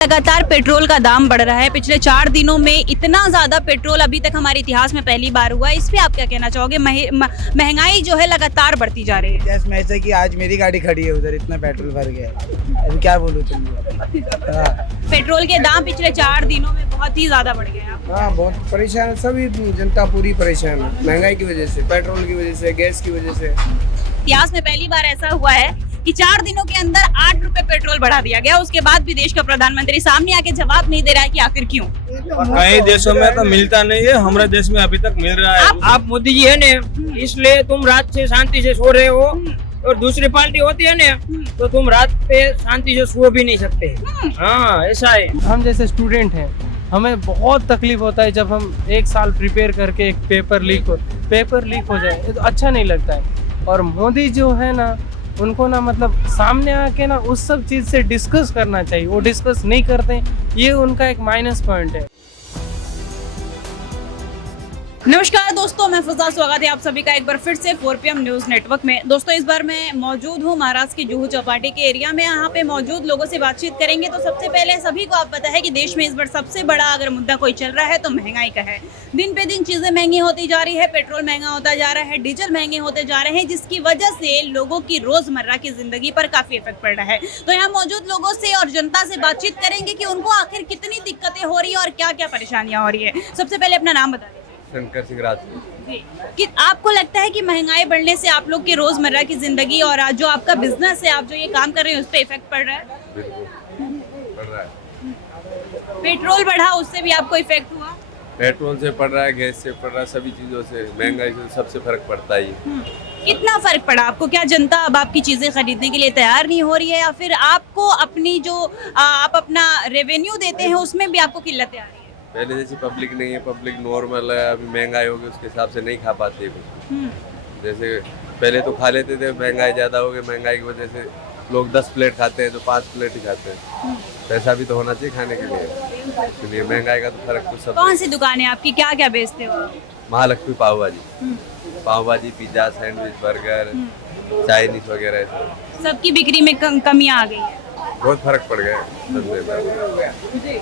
लगातार पेट्रोल का दाम बढ़ रहा है। पिछले 4 दिनों में इतना ज्यादा पेट्रोल अभी तक हमारे इतिहास में पहली बार हुआ है। इस पे आप क्या कहना चाहोगे? महंगाई जो है लगातार बढ़ती जा रही है। जैसे ऐसे कि आज मेरी गाड़ी खड़ी है उधर, इतना पेट्रोल भर गया है, अभी क्या बोलूं तुमको। हाँ पेट्रोल के दाम पिछले 4 दिनों में बहुत ही ज्यादा बढ़ गए हैं। हाँ, बहुत परेशान है, सभी जनता पूरी परेशान है महंगाई की वजह से, पेट्रोल की वजह से, गैस की वजह से। इतिहास में पहली बार ऐसा हुआ है कि 4 दिनों के अंदर 8 रुपए पेट्रोल बढ़ा दिया गया। उसके बाद भी देश का प्रधानमंत्री सामने आके जवाब नहीं दे रहा है कि आखिर क्यों। कई देशों में तो मिलता नहीं है, हमारे देश में अभी तक मिल रहा है। आप मोदी जी है ना, इसलिए तुम रात से शांति से सो रहे हो, और दूसरी पार्टी होती है ना तो तुम रात पे शांति से सो भी नहीं सकते। हाँ ऐसा है। हम जैसे स्टूडेंट हैं, हमें बहुत तकलीफ होता है जब हम 1 साल प्रिपेयर करके एक पेपर लीक हो जाए तो अच्छा नहीं लगता है। और मोदी जो है ना, उनको ना मतलब सामने आके ना उस सब चीज से डिस्कस करना चाहिए, वो डिस्कस नहीं करते, ये उनका एक माइनस पॉइंट है। नमस्कार दोस्तों, मैं फजा, स्वागत है आप सभी का एक बार फिर से 4PM न्यूज नेटवर्क में। दोस्तों इस बार मैं मौजूद हूँ महाराष्ट्र के जुहू चौपाटी के एरिया में। यहाँ पे मौजूद लोगों से बातचीत करेंगे। तो सबसे पहले सभी को आप पता है कि देश में इस बार सबसे बड़ा अगर मुद्दा कोई चल रहा है तो महंगाई का है। दिन पे दिन चीजें महंगी होती जा रही है, पेट्रोल महंगा होता जा रहा है, डीजल महंगे होते जा रहे हैं, जिसकी वजह से लोगों की रोजमर्रा की जिंदगी पर काफी इफेक्ट पड़ रहा है। तो यहाँ मौजूद लोगों से और जनता से बातचीत करेंगे कि उनको आखिर कितनी दिक्कतें हो रही है और क्या क्या परेशानियां हो रही है। सबसे पहले अपना नाम बता दीजिए। शंकर सिंह राजपूत। कि आपको लगता है कि महंगाई बढ़ने से आप लोग की रोजमर्रा की जिंदगी और आज जो आपका बिजनेस है, आप जो ये काम कर रहे हैं, उस पर इफेक्ट पड़ रहा है? बिल्कुल पड़ रहा है। पेट्रोल बढ़ा, उससे भी आपको इफेक्ट हुआ? पेट्रोल से पड़ रहा है, गैस से पड़ रहा है, सभी चीजों से, महंगाई से सबसे फर्क पड़ता ही है। कितना फर्क पड़ा आपको? क्या जनता अब आपकी चीजें खरीदने के लिए तैयार नहीं हो रही है, या फिर आपको अपनी जो आप अपना रेवेन्यू देते हैं उसमें भी आपको किल्लतें आ रही है? पहले जैसी पब्लिक नहीं है, पब्लिक नॉर्मल है, अभी महंगाई हो गई उसके हिसाब से नहीं खा पाते कुछ। जैसे पहले तो खा लेते थे, महंगाई ज्यादा हो गई, महंगाई की वजह से लोग 10 प्लेट खाते हैं तो 5 प्लेट ही खाते हैं। पैसा भी तो होना चाहिए खाने के लिए, इसलिए महंगाई का तो फर्क तो सब। कौन सी दुकान है आपकी, क्या क्या बेचते हो? महालक्ष्मी पाव भाजी, पिज्जा, सैंडविच, बर्गर, चाइनीज वगैरह, सबकी बिक्री में कमियां आ गई है। बहुत फर्क पड़ गया है धंधे में।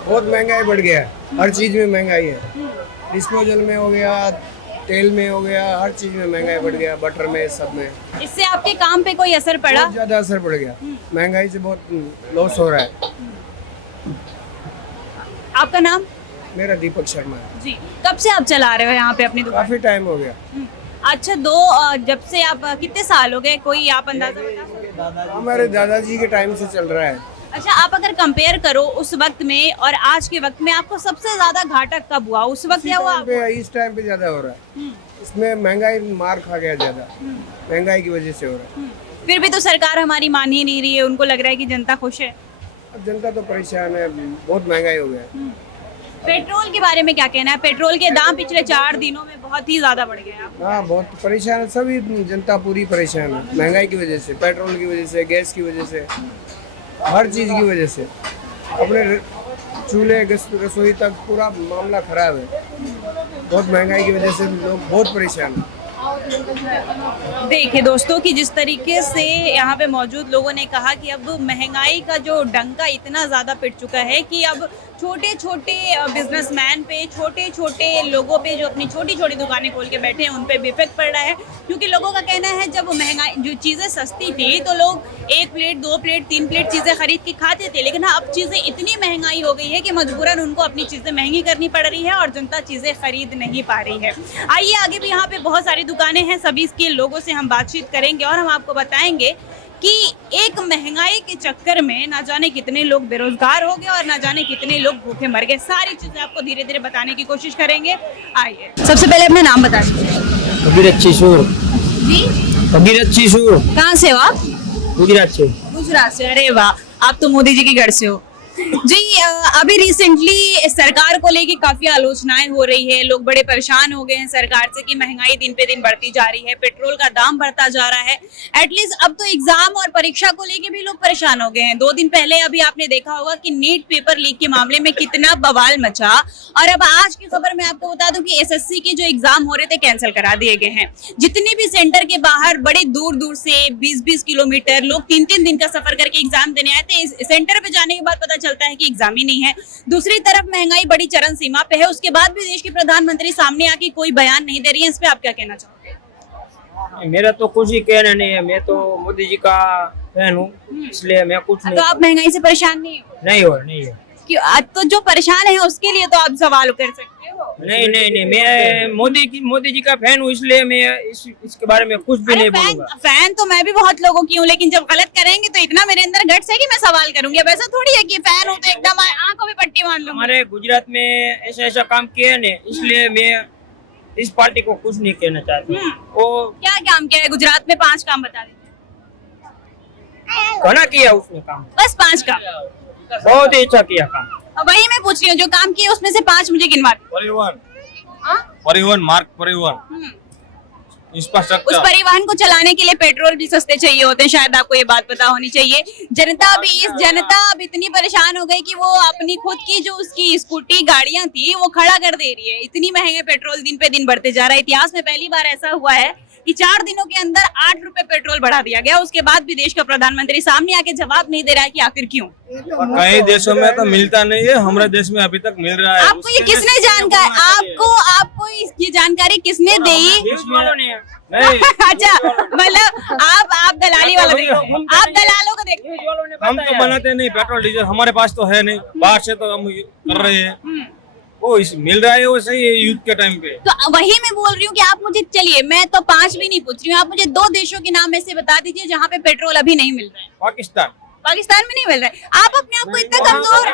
बहुत महंगाई बढ़ गया है, हर चीज में महंगाई है। डिस्पोजल में हो गया, तेल में हो गया, हर चीज में महंगाई बढ़ गया, बटर में, सब में। इससे आपके काम पे कोई असर पड़ा? बहुत ज्यादा असर पड़ गया, महंगाई से बहुत लॉस हो रहा है। आपका नाम? मेरा दीपक शर्मा है जी। कब से आप चला रहे हो यहाँ पे अपनी दुकान? काफी टाइम हो गया। अच्छा, जब से आप कितने साल हो गए, कोई आप अंदाजा बता सकते हैं? हमारे दादाजी के टाइम से चल रहा है। अच्छा, आप अगर कंपेयर करो उस वक्त में और आज के वक्त में, आपको सबसे ज्यादा घाटा कब हुआ? उस वक्त क्या हुआ? इस टाइम पे ज्यादा हो रहा है, इसमें महंगाई मार खा गया ज्यादा, महंगाई की वजह से हो रहा है। फिर भी तो सरकार हमारी मान ही नहीं रही है, उनको लग रहा है कि जनता खुश है। अब जनता तो परेशान है, बहुत महंगाई हो गया है। पेट्रोल के बारे में क्या कहना है? पेट्रोल के दाम पिछले 4 दिनों में बहुत ही ज्यादा बढ़ गए हैं। हाँ, बहुत परेशान है, सभी जनता पूरी परेशान है महंगाई की वजह से, पेट्रोल की वजह से, गैस की वजह से, हर चीज की वजह से। अपने चूल्हे रसोई तक पूरा मामला खराब है, बहुत महंगाई की वजह से लोग बहुत परेशान हैं। देखिए दोस्तों कि जिस तरीके से यहाँ पे मौजूद लोगों ने कहा कि अब महंगाई का जो डंका इतना ज़्यादा पिट चुका है कि अब छोटे छोटे बिजनेसमैन पे, छोटे छोटे लोगों पे जो अपनी छोटी छोटी दुकानें खोल के बैठे हैं, उन पे भी इफेक्ट पड़ रहा है। क्योंकि लोगों का कहना है जब महंगाई, जो चीज़ें सस्ती थी तो लोग 1 प्लेट, 2 प्लेट, 3 प्लेट चीज़ें खरीद के खाते थे, लेकिन अब चीज़ें इतनी महंगाई हो गई है कि मजबूरन उनको अपनी चीज़ें महंगी करनी पड़ रही है और जनता चीज़ें खरीद नहीं पा रही है। आइए आगे भी यहाँ पे बहुत सारी दुकानें हैं, सभी के लोगों से हम बातचीत करेंगे और हम आपको बताएंगे कि एक महंगाई के चक्कर में ना जाने कितने लोग बेरोजगार हो गए और ना जाने कितने लोग भूखे मर गए। सारी चीजें आपको धीरे धीरे बताने की कोशिश करेंगे। आइए, सबसे पहले अपना नाम बता दीजिए। भगीरथ चिसूर। जी, भगीरथ चिसूर। कहाँ से हो आप? गुजरात से। गुजरात से? अरे वाह, आप तो मोदी जी के घर से हो। जी, अभी रिसेंटली सरकार को लेके काफी आलोचनाएं हो रही है, लोग बड़े परेशान हो गए हैं सरकार से कि महंगाई दिन पे दिन बढ़ती जा रही है, पेट्रोल का दाम बढ़ता जा रहा है। एटलीस्ट अब तो एग्जाम और परीक्षा को लेके भी लोग परेशान हो गए हैं। 2 दिन पहले अभी आपने देखा होगा कि नीट पेपर लीक के मामले में कितना बवाल मचा, और अब आज की खबर मैं आपको बता दूं कि एसएससी के जो एग्जाम हो रहे थे कैंसिल करा दिए गए हैं। जितने भी सेंटर के बाहर बड़े दूर दूर से 20-20 किलोमीटर लोग 3-3 दिन का सफर करके एग्जाम देने आए थे, इस सेंटर पे जाने के बाद पता चलता है कि एग्जाम ही नहीं है। दूसरी तरफ महंगाई बड़ी चरम सीमा पे है, उसके बाद भी देश की प्रधानमंत्री सामने आके कोई बयान नहीं दे रही है। इस पे आप क्या कहना चाहोगे? मेरा तो कुछ ही कहना नहीं है, मैं तो मोदी जी का फैन हूँ, इसलिए मैं कुछ तो आप महंगाई से परेशान नहीं हो? नहीं हो। क्यों? तो जो परेशान है उसके लिए तो आप सवाल कर सकते हो। नहीं, मैं मोदी जी का फैन हूँ, इसलिए मैं इसके बारे में कुछ भी नहीं बोलूंगा। फैन तो मैं भी बहुत लोगों की हूँ, लेकिन जब गलत करेंगे तो इतना मेरे अंदर गट्स है कि मैं सवाल करूंगी। वैसा थोड़ी है कि फैन हूँ तो एकदम आंखों में पट्टी मान लूंगा। हमारे गुजरात में ऐसा काम किया है, इसलिए मैं इस पार्टी को कुछ नहीं कहना चाहता। वो क्या काम किया है गुजरात में? 5 काम बता दीजिए। घना किया उसने काम, बस 5 काम? बहुत ही अच्छा किया काम। वही मैं पूछ रही हूँ, जो काम किए उसमें से 5 मुझे गिनवा दो। परिवहन मार्ग परिवहन उस इंफ्रास्ट्रक्चर। परिवहन को चलाने के लिए पेट्रोल भी सस्ते चाहिए होते हैं, शायद आपको ये बात पता होनी चाहिए। जनता अब इतनी परेशान हो गई कि वो अपनी खुद की जो उसकी स्कूटी गाड़ियां थी वो खड़ा कर दे रही है। इतनी महंगे पेट्रोल दिन पे दिन बढ़ते जा रहा है। इतिहास में पहली बार ऐसा हुआ है कि 4 दिनों के अंदर 8 रुपए पेट्रोल बढ़ा दिया गया। उसके बाद भी देश का प्रधानमंत्री सामने आके जवाब नहीं दे रहा है कि आखिर क्यों। कई देशों में तो मिलता नहीं है, हमारे देश में अभी तक मिल रहा है। आपको ये किसने जानकारी आपको ये जानकारी किसने दी? अच्छा, मतलब आप दलाली वाला देखो, आप दलालों को देखो। हम तो बनाते नहीं पेट्रोल डीजल, हमारे पास तो है नहीं, बाहर से तो हम कर रहे हैं। वो मिल रहा है वो सही है युद्ध के टाइम पे। तो वही मैं बोल रही हूँ कि आप मुझे, चलिए मैं तो 5 भी नहीं पूछ रही हूँ, आप मुझे 2 देशों के नाम ऐसे बता दीजिए जहाँ पे पेट्रोल अभी नहीं मिल रहा है। पाकिस्तान में नहीं मिल रहा है। आप अपने आप को इतना कमजोर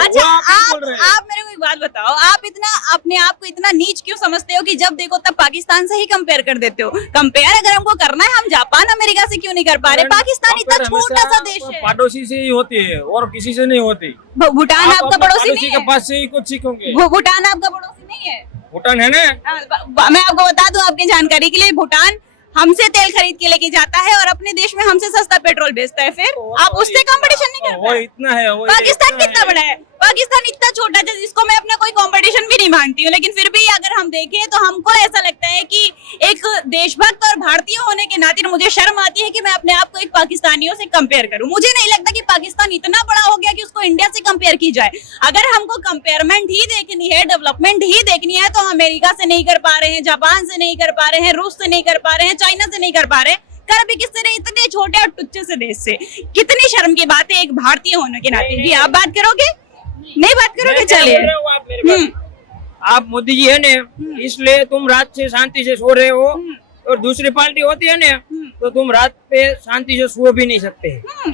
अच्छा, आप मेरे को एक बात बताओ, आप इतना अपने आप को इतना नीच क्यों समझते हो कि जब देखो तब पाकिस्तान से ही कंपेयर कर देते हो? कंपेयर अगर हमको करना है, हम जापान अमेरिका से क्यों नहीं कर पा रहे? पाकिस्तान इतना छोटा सा देश है। पड़ोसी से ही होती है और किसी से नहीं होती। भूटान आपका पड़ोसी नहीं के पास से ही कुछ सीखोगे। भूटान आपका पड़ोसी नहीं है? भूटान है ना। मैं आपको बता दूं आपकी जानकारी के लिए, भूटान हमसे तेल खरीद के लेके जाता है और अपने देश में हमसे सस्ता पेट्रोल बेचता है। फिर आप उससे कंपटीशन नहीं करते। वो इतना है, पाकिस्तान कितना बड़ा है? पाकिस्तान इतना छोटा है जिसको मैं अपना कोई कंपटीशन भी नहीं मानती हूँ, लेकिन फिर भी अगर हम देखें तो हमको ऐसा लगता है कि एक देशभक्त और भारतीय होने के नाते मुझे शर्म आती है कि मैं अपने आप को एक पाकिस्तानियों से कंपेयर करूं। मुझे नहीं लगता कि पाकिस्तान इतना बड़ा हो गया कि उसको इंडिया से कंपेयर की जाए। अगर हमको कंपेयरमेंट ही देखनी है, डेवलपमेंट ही देखनी है, तो अमेरिका से नहीं कर पा रहे हैं, जापान से नहीं कर पा रहे हैं, रूस से नहीं कर पा रहे हैं, चाइना से नहीं कर पा रहे हैं, कर भी किससे रहे? इतने छोटे और टुच्चे से देश से। कितनी शर्म की बात है एक भारतीय होने के नाते। जी आप बात करोगे? नहीं बात करोगे? चलिए, आप मोदी जी है ना, इसलिए तुम रात से शांति से सो रहे हो, और दूसरी पार्टी होती है ना तो तुम रात पे शांति से सो भी नहीं सकते।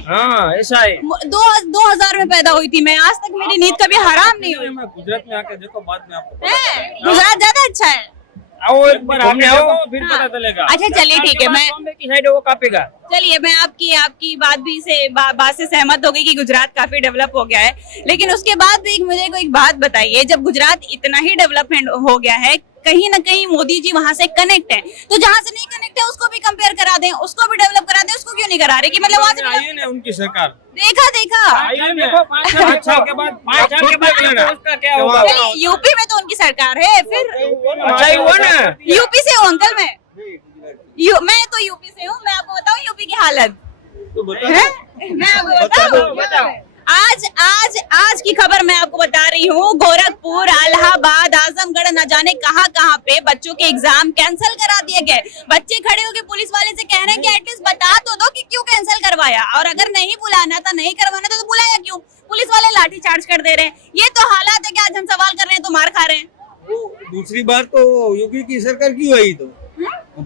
हाँ ऐसा है। 2000 में पैदा हुई थी मैं, आज तक मेरी नींद कभी हराम नहीं हुई। मैं गुजरात में आके देखो, बाद में आपको गुजरात ज्यादा अच्छा है। आओ एक बार हमने आओ फिर पता चलेगा। अच्छा चलिए ठीक है, मैं बॉम्बे की साइड वो कापेगा। चलिए मैं आपकी बात से सहमत हो गई कि गुजरात काफी डेवलप हो गया है, लेकिन उसके बाद भी मुझे को एक बात बताइए, जब गुजरात इतना ही डेवलपमेंट हो गया है, कहीं ना कहीं मोदी जी वहां से कनेक्ट है, तो जहां से नहीं कनेक्ट है उसको भी कंपेयर करा दें, उसको भी डेवलप करा दें, उसको क्यों नहीं करा रहे? कि मतलब वहां से आइए ना उनकी सरकार। देखा देखो 5 साल के बाद उसका क्या होगा? यूपी में तो उनकी सरकार है, फिर अच्छा ही हुआ ना। यूपी से हूँ अंकल मैं तो यूपी से हूँ। मैं आपको बताऊँ यूपी की हालत मैं आपको बताऊँ। आज की खबर मैं आपको बता रही हूँ। गोरखपुर, इलाहाबाद, आजमगढ़, न जाने कहाँ पे बच्चों के एग्जाम कैंसिल करा दिए गए। बच्चे खड़े होकर पुलिस वाले से कह रहे हैं कि एटलीस्ट बता तो दो कि क्यों कैंसिल करवाया, और अगर नहीं बुलाना था, नहीं करवाना था तो बुलाया क्यों? पुलिस वाले लाठी चार्ज कर दे रहे हैं। ये तो हालात है कि आज हम सवाल कर रहे हैं तो मार खा रहे हैं। दूसरी बार तो योगी की सरकार क्यों आई? तो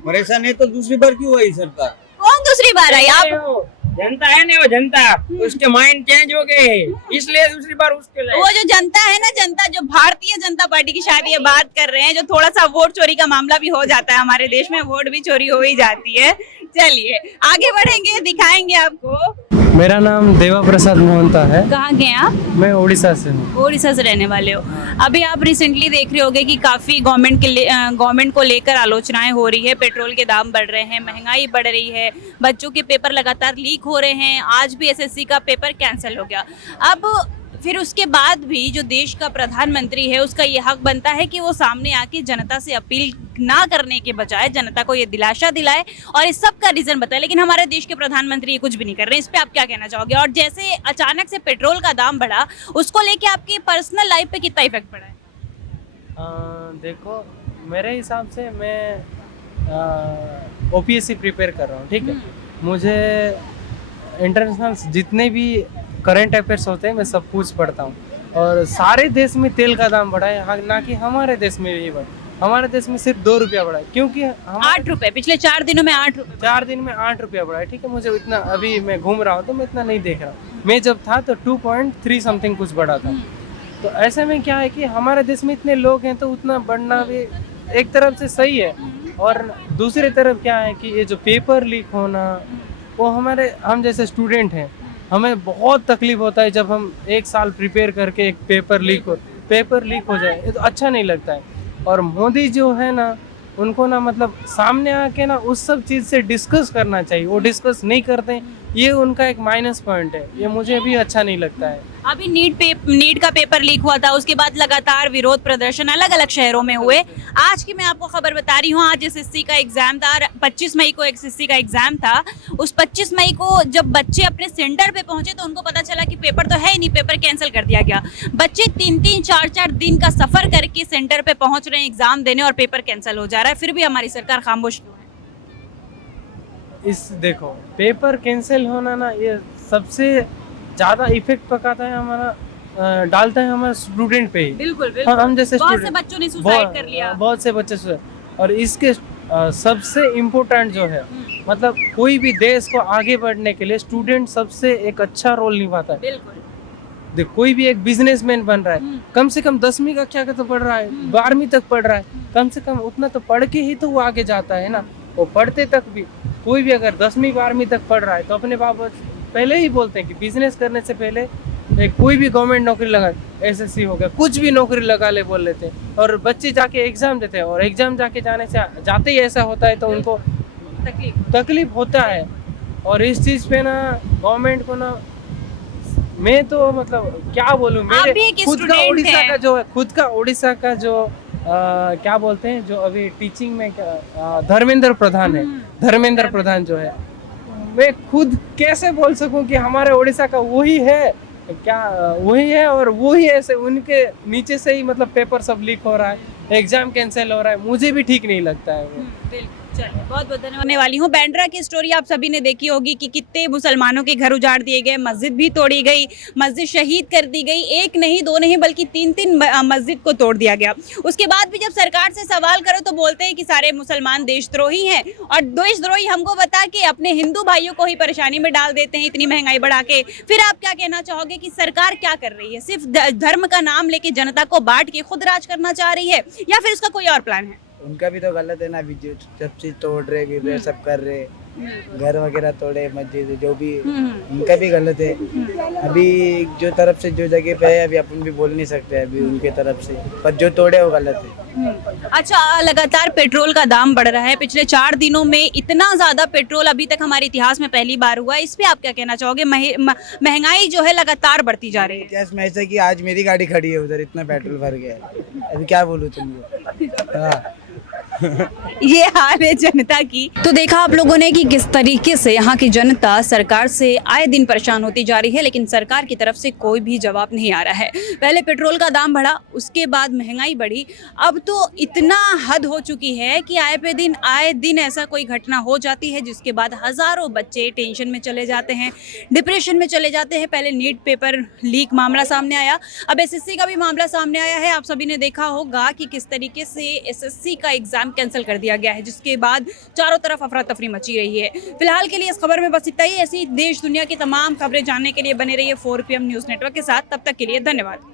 परेशान है तो दूसरी बार क्यों आई सरकार? कौन दूसरी बार आई? आप जनता है ना, वो जनता उसके माइंड चेंज हो गए, इसलिए दूसरी बार उसके लिए वो जो जनता है ना, जनता जो भारतीय जनता पार्टी की शायद ये बात कर रहे हैं, जो थोड़ा सा वोट चोरी का मामला भी हो जाता है हमारे देश में, वोट भी चोरी हो ही जाती है। चलिए आगे बढ़ेंगे, दिखाएंगे आपको। मेरा नाम देवा प्रसाद मोहंता है। कहाँ गए आप? मैं उड़ीसा से हूँ। उड़ीसा से रहने वाले हो। अभी आप रिसेंटली देख रहे होंगे कि काफी गवर्नमेंट को लेकर आलोचनाएं हो रही है। पेट्रोल के दाम बढ़ रहे हैं, महंगाई बढ़ रही है, बच्चों के पेपर लगातार लीक हो रहे हैं। आज भी एसएससी का पेपर कैंसिल हो गया। अब फिर उसके बाद भी जो देश का प्रधानमंत्री है उसका ये हक बनता है कि वो सामने आके जनता से अपील ना करने के बजाय जनता को ये दिलासा दिलाए और इस सब का रीजन बताए। लेकिन हमारे देश के प्रधानमंत्री ये कुछ भी नहीं कर रहे हैं। इस पे आप क्या कहना चाहोगे? और जैसे अचानक से पेट्रोल का दाम बढ़ा, उसको लेके आपकी पर्सनल लाइफ पे कितना इफेक्ट पड़ा है? देखो, मेरे हिसाब से मैं OPSC प्रिपेयर कर रहा हूँ, ठीक है। मुझे इंटरनेशनल जितने भी करंट अफेयर्स होते हैं मैं सब कुछ पढ़ता हूँ, और सारे देश में तेल का दाम बढ़ा है, ना कि हमारे देश में भी बढ़ा। हमारे देश में सिर्फ 2 रुपया बढ़ा है, क्योंकि 8 रुपए पिछले 4 दिनों में 8 रुपए 4 दिन में 8 रुपया बढ़ा है, ठीक है। मुझे इतना, अभी मैं घूम रहा हूँ तो मैं इतना नहीं देख रहा हूँ। मैं जब था तो 2.3 समथिंग कुछ बढ़ा था। तो ऐसे में क्या है कि हमारे देश में इतने लोग हैं तो उतना बढ़ना भी एक तरफ से सही है, और दूसरी तरफ क्या है कि ये जो पेपर लीक होना, वो हम जैसे स्टूडेंट हैं, हमें बहुत तकलीफ होता है जब हम 1 साल प्रिपेयर करके एक पेपर लीक हो जाए, ये तो अच्छा नहीं लगता है। और मोदी जो है ना, उनको ना मतलब सामने आके ना उस सब चीज़ से डिस्कस करना चाहिए। वो डिस्कस नहीं करते, ये उनका एक माइनस पॉइंट है। ये मुझे भी अच्छा नहीं लगता है। अभी नीट का पेपर लीक हुआ था, उसके बाद लगातार विरोध प्रदर्शन अलग अलग शहरों में हुए। आज की मैं आपको खबर बता रही हूँ, आज SSC का एग्जाम था, 25 मई को SSC का एग्जाम था। उस 25 मई को जब बच्चे अपने सेंटर पे पहुंचे तो उनको पता चला कि पेपर तो है ही नहीं, पेपर कैंसिल कर दिया गया। बच्चे 3-3, 4-4 दिन का सफर करके सेंटर पे पहुंच रहे हैं एग्जाम देने, और पेपर कैंसिल हो जा रहा है, फिर भी हमारी सरकार खामोश क्यों है? देखो, पेपर कैंसिल होना ना, ये सबसे ज़्यादा इफेक्ट पकाता है हमारा, डालता है हमारे स्टूडेंट पे ही। बिल्कुल हम जैसे बहुत से स्टूडेंट, बच्चों ने सुसाइड कर लिया। बहुत से बच्चे और इसके सबसे इम्पोर्टेंट जो है, मतलब कोई भी देश को आगे बढ़ने के लिए स्टूडेंट सबसे एक अच्छा रोल निभाता है। बिल्कुल। देख, कोई भी एक बिजनेसमैन बन रहा है, कम से कम 10वीं कक्षा का तो पढ़ रहा है, 12वीं तक पढ़ रहा है, कम से कम उतना तो पढ़ के ही तो वो आगे जाता है ना। वो पढ़ते तक भी, कोई भी अगर 10वीं 12वीं तक पढ़ रहा है तो अपने बाप पहले ही बोलते हैं कि बिजनेस करने से पहले कोई भी गवर्नमेंट नौकरी लगा, SSC हो गया, कुछ भी नौकरी लगा ले बोल लेते हैं। और बच्चे जाके एग्जाम देते हैं, और एग्जाम जाते ही ऐसा होता है तो उनको तकलीफ होता है। और इस चीज़ पे ना गवर्नमेंट को ना, मैं तो मतलब क्या बोलूँ, मेरे खुद का उड़ीसा का जो क्या बोलते हैं, जो अभी टीचिंग में धर्मेंद्र प्रधान है, धर्मेंद्र प्रधान जो है, मैं खुद कैसे बोल सकूं कि हमारे उड़ीसा का वही है, वही है, और वही ऐसे उनके नीचे से ही मतलब पेपर सब लीक हो रहा है, एग्जाम कैंसिल हो रहा है। मुझे भी ठीक नहीं लगता है वो। चलिए, बहुत बहुत धन्यवाद। होने वाली हूँ। बांद्रा की स्टोरी आप सभी ने देखी होगी कि कितने मुसलमानों के घर उजाड़ दिए गए, मस्जिद भी तोड़ी गई, मस्जिद शहीद कर दी गई। 1 नहीं 2 नहीं बल्कि 3-3 मस्जिद को तोड़ दिया गया। उसके बाद भी जब सरकार से सवाल करो तो बोलते हैं कि सारे मुसलमान देशद्रोही हैं, और देशद्रोही हमको बता के अपने हिंदू भाइयों को ही परेशानी में डाल देते हैं इतनी महंगाई बढ़ा के। फिर आप क्या कहना चाहोगे कि सरकार क्या कर रही है? सिर्फ धर्म का नाम लेके जनता को बांट के खुद राज करना चाह रही है, या फिर उसका कोई और प्लान है? उनका भी तो गलत है ना, अभी जो सब चीज तोड़ रहे, गिर रहे, सब कर रहे, घर वगैरह तोड़े, मस्जिद जो भी, उनका भी गलत है। अभी जो तरफ से जो जगह पे है, अभी अपन भी बोल नहीं सकते अभी उनके तरफ से, पर जो तोड़े वो गलत है। अच्छा, लगातार पेट्रोल का दाम बढ़ रहा है, पिछले 4 दिनों में इतना ज्यादा पेट्रोल अभी तक हमारे इतिहास में पहली बार हुआ है। इस पे आप क्या कहना चाहोगे? महंगाई जो है लगातार बढ़ती जा रही है। इतिहास में ऐसा कि आज मेरी गाड़ी खड़ी है उधर, इतना पेट्रोल भर गया है, अभी क्या बोलूँ तुमको। हाँ ये हाल है जनता की। तो देखा आप लोगों ने कि किस तरीके से यहाँ की जनता सरकार से आए दिन परेशान होती जा रही है, लेकिन सरकार की तरफ से कोई भी जवाब नहीं आ रहा है। पहले पेट्रोल का दाम बढ़ा, उसके बाद महंगाई बढ़ी, अब तो इतना हद हो चुकी है कि आए दिन ऐसा कोई घटना हो जाती है जिसके बाद हज़ारों बच्चे टेंशन में चले जाते हैं, डिप्रेशन में चले जाते हैं। पहले नीट पेपर लीक मामला सामने आया, अब SSC का भी मामला सामने आया है। आप सभी ने देखा होगा कि किस तरीके से SSC का एग्जाम कैंसिल कर दिया गया है, जिसके बाद चारों तरफ अफरा तफरी मची रही है। फिलहाल के लिए इस खबर में बस इतना ही। ऐसी देश दुनिया की तमाम खबरें जानने के लिए बने रहिए 4PM न्यूज़ नेटवर्क के साथ। तब तक के लिए धन्यवाद।